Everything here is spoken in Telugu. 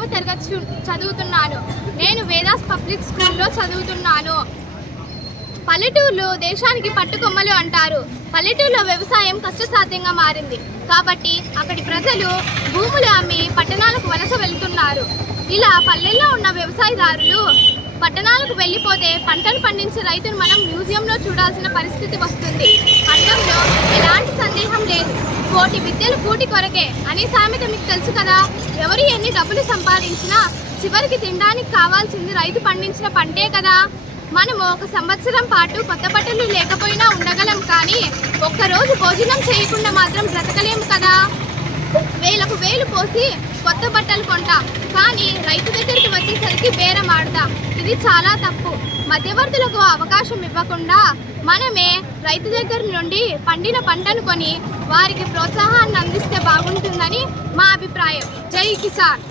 ఐదవ తరగతి చదువుతున్నాను. నేను వేదాస్ పబ్లిక్ స్కూల్లో చదువుతున్నాను. పల్లెటూరులో దేశానికి పట్టుకొమ్మలు అంటారు. పల్లెటూరులో వ్యవసాయం కష్టసాధ్యంగా మారింది. కాబట్టి అక్కడి ప్రజలు భూములు అమ్మి పట్టణాలకు వలస వెళ్తున్నారు. ఇలా పల్లెల్లో ఉన్న వ్యవసాయదారులు పట్టణాలకు వెళ్ళిపోతే పంటను పండించే రైతును మనం మ్యూజియంలో చూడాల్సిన పరిస్థితి వస్తుంది. పంట కోటి విద్యలు కూటి కొరకే. అనే సామెత మీకు తెలుసు కదా. ఎవరు ఎన్ని డబ్బులు సంపాదించినా చివరికి తినడానికి కావాల్సింది రైతు పండించిన పంటే కదా. మనము ఒక సంవత్సరం పాటు కొత్త బట్టలు లేకపోయినా ఉండగలం కానీ ఒక్కరోజు భోజనం చేయకుండా మాత్రం బ్రతకలేము కదా. వేలకు వేలు పోసి కొత్త బట్టలు కొంటాం. కానీ రైతు దగ్గరికి వచ్చేసరికి బేరం ఆడతాం. ఇది చాలా తప్పు. మధ్యవర్తులకు అవకాశం ఇవ్వకుండా మనమే రైతు దగ్గర నుండి పండిన పంటను కొని వారికి ప్రోత్సాహాన్ని అందిస్తే బాగుంటుందని మా అభిప్రాయం. జై కిసాన్.